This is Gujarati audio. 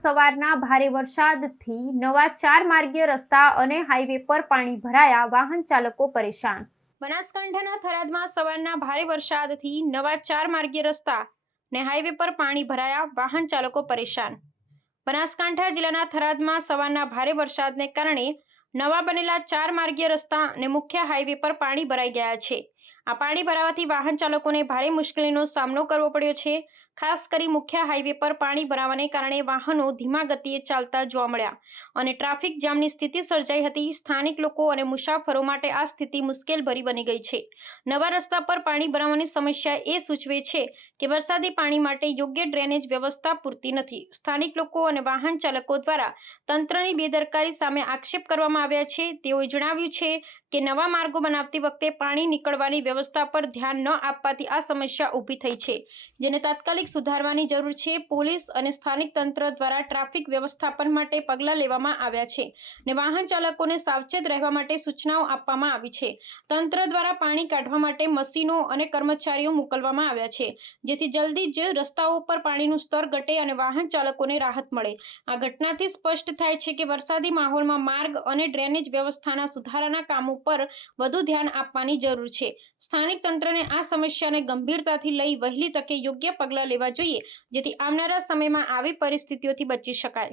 સવારના ભારે વરસાદથી નવા 4 માર્ગીય રસ્તા અને હાઈવે પર પાણી ભરાયા, વાહન ચાલકો પરેશાન। બનાસકાંઠાના થરાદમાં સવારના ભારે વરસાદથી નવા 4 માર્ગીય રસ્તા ને હાઈવે પર પાણી ભરાયા, વાહન ચાલકો પરેશાન। બનાસકાંઠા જિલ્લાના થરાદમાં સવારના ભારે વરસાદને કારણે નવા બનેલા 4 માર્ગીય રસ્તા અને મુખ્ય હાઈવે પર પાણી ભરાઈ ગયા છે। આ પાણી ભરાવાથી વાહન ચાલકોને ભારે મુશ્કેલીનો સામનો કરવો પડ્યો છે। ખાસ કરી મુખ્ય હાઈવે પર પાણી ભરાવાને કારણે વાહનો ધીમા ગતિએ ચાલતા જોવા મળ્યા અને ટ્રાફિક જામની સ્થિતિ સર્જાઈ હતી। સ્થાનિક લોકો અને મુસાફરો માટે આ સ્થિતિ મુશ્કેલભરી બની ગઈ છે। નવા રસ્તા પર પાણી ભરાવાની સમસ્યા એ સૂચવે છે કે વરસાદી પાણી માટે યોગ્ય ડ્રેનેજ વ્યવસ્થા પૂરતી નથી। સ્થાનિક લોકો અને વાહન ચાલકો દ્વારા તંત્રની બેદરકારી સામે આક્ષેપ કરવામાં આવ્યા છે। તેઓએ જણાવ્યું છે કે નવા માર્ગો બનાવતી વખતે પાણી નીકળવાની વ્યવસ્થા પર ધ્યાન ન આપવાથી આ સમસ્યા ઊભી થઈ છે, જેને તાત્કાલિક સુધારવાની જરૂર છે। પોલીસ અને સ્થાનિક તંત્ર દ્વારા ટ્રાફિક વ્યવસ્થાપન માટે પગલાં લેવામાં આવ્યા છે અને વાહન ચાલકોને સાવચેત રહેવા માટે સૂચનાઓ આપવામાં આવી છે। તંત્ર દ્વારા પાણી કાઢવા માટે મશીનો અને કર્મચારીઓ મોકલવામાં આવ્યા છે, જેથી જલ્દી જ રસ્તાઓ પર પાણીનું સ્તર ઘટે અને વાહન ચાલકોને રાહત મળે। આ ઘટનાથી સ્પષ્ટ થાય છે કે વરસાદી માહોલમાં માર્ગ અને ડ્રેનેજ વ્યવસ્થાના સુધારાના કામો પર વધુ ધ્યાન આપવાની જરૂર છે। સ્થાનિક તંત્રને આ સમસ્યાને ગંભીરતાથી લઈ વહેલી તકે યોગ્ય પગલાં લેવા જોઈએ, જેથી આવનારા સમયમાં આવી પરિસ્થિતિઓથી બચી શકાય।